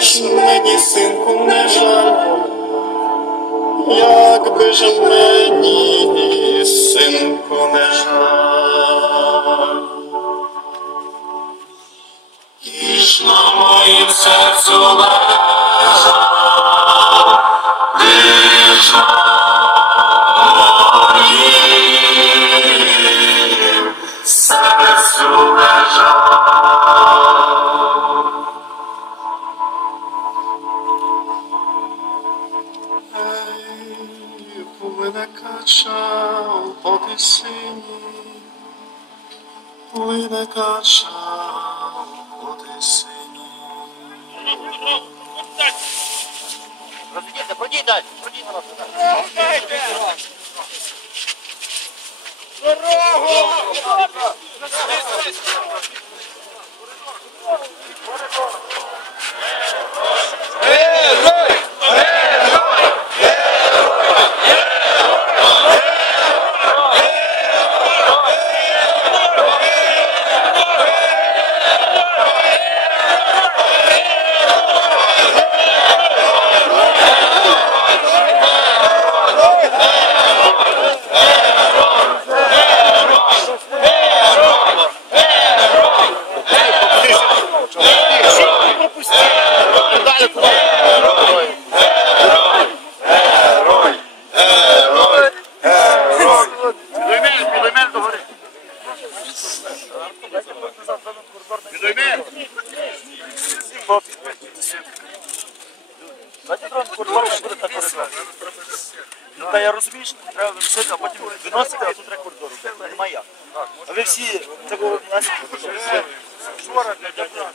ж мені, синку, не жаль, як би ж мені, синку, не жаль. І на моїм серцю лежав, ти ж на Ей, плине кача по тисині, плине кача по тисині. Розійдіться, пройдіть далі, пройдіть на нас. Підоймеш, Зробимо коридор, що буде так коридор. Ну, Та я розумію, що треба виносити, а потім виносити, а тут треба коридору. Немає як. А ви всі такого внесете? Жора для дядя.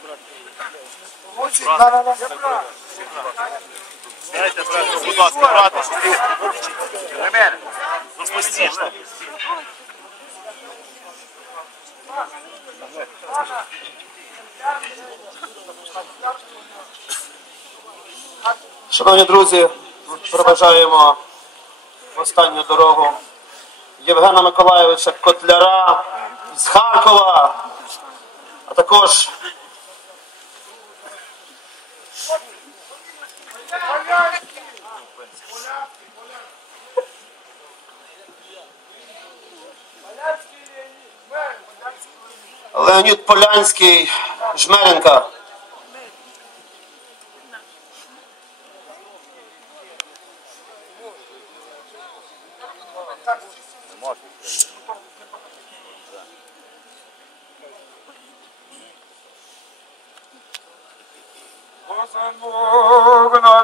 Дайте, брат, будь ласка, брат, Для мене. Розпустіш. Шановні друзі, проважаємо останню дорогу Євгена Миколайовича Котляра з Харкова, а також Леонід Полянський, Жмеренка. Бог